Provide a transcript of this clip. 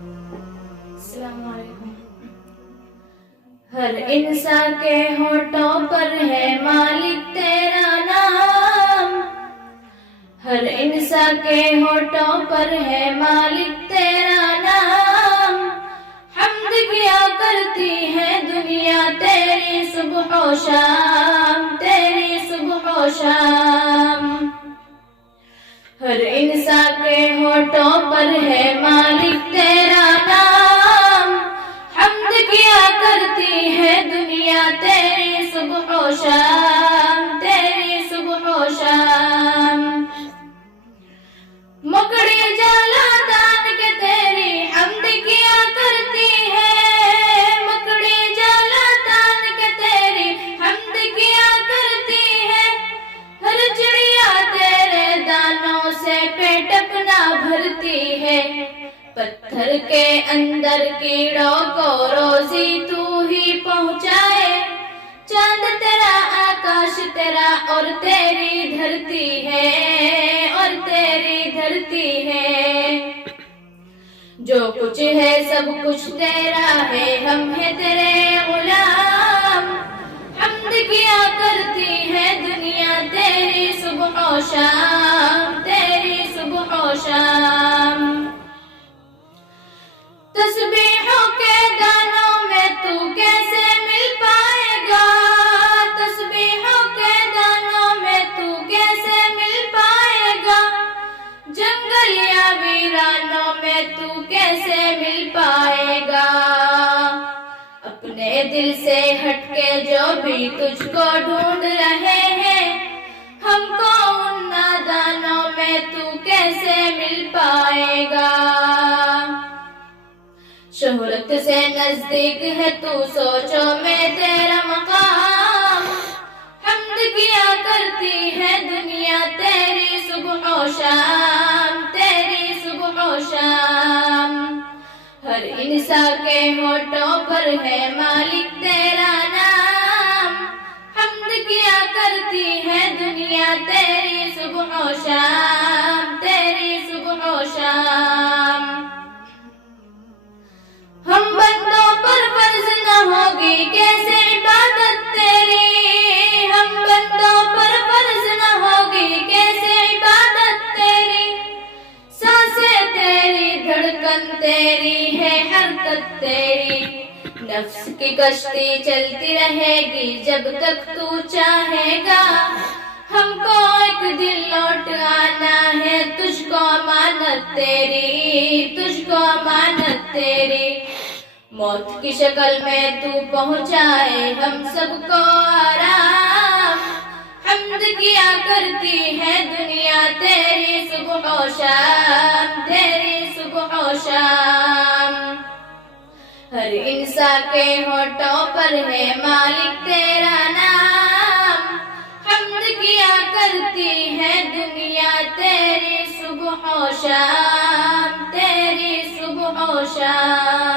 السلام علیکم۔ ہر انسان کے ہونٹوں پر ہے مالک تیرا نام، ہر انسان کے ہونٹوں پر ہے مالک تیرا نام، حمد کیا کرتی ہے دنیا تیری صبح و شام، تیری صبح و شام۔ ہر انسان کے ہونٹوں پر ہے مالک تیرا نام، حمد کیا کرتی ہے دنیا تیری صبح و شام، تیری صبح و شام۔ مکڑی جالا تان کے تیری حمد کیا کرتی ہے، مکڑی جالا تان کے تیری حمد کیا کرتی ہے، ہر چڑیا تیرے دانوں سے پیٹ اپنا بھرتی ہے، پتھر کے اندر کیڑوں کو روزی تو ہی پہنچائے، چاند تیرا آکاش تیرا اور تیری دھرتی ہے، اور تیری دھرتی ہے۔ جو کچھ ہے سب کچھ تیرا ہے، ہم ہیں تیرے غلام، حمد کیا کرتی ہے دنیا تیری صبح و شام، تیری صبح و شام۔ تسبیحوں کے دانوں میں تو کیسے مل پائے گا، تسبیحوں کے دانوں میں تو کیسے مل پائے گا، جنگل یا ویرانوں میں تو کیسے مل پائے گا، اپنے دل سے ہٹ کے جو بھی تجھ کو ڈھونڈ رہے ہیں، ہم کو ان نادانوں میں تو کیسے مل پائے گا۔ شہرت سے نزدیک ہے تو سوچو میں تیرا مقام، حمد کیا کرتی ہے دنیا تیری صبح و شام، تیری صبح و شام۔ ہر انسان کے ہونٹوں پر ہے مالک تیرا نام، حمد کیا کرتی ہے دنیا تیری صبح و شام، تیری صبح و شام۔ ہم بندوں پر فرض نہ ہوگی کیسے عبادت تیری، ہم بندوں پر فرض نہ ہوگی کیسے عبادت تیری، سانسیں تیری دھڑکن تیری ہے حرکت تیری، نفس کی کشتی چلتی رہے گی جب تک تو چاہے گا، ہم کو ایک دن لوٹ آنا ہے، تجھ کو امانت تیری، تجھ کو امانت تیری، موت کی شکل میں تو پہنچائے ہم سب کو آرام، حمد کیا کرتی ہے دنیا تیری صبح و شام، تیری صبح و شام۔ ہر انسان کے ہونٹوں پر ہے مالک تیرا نام، حمد کیا کرتی ہے دنیا تیری صبح و شام، تیری صبح و شام۔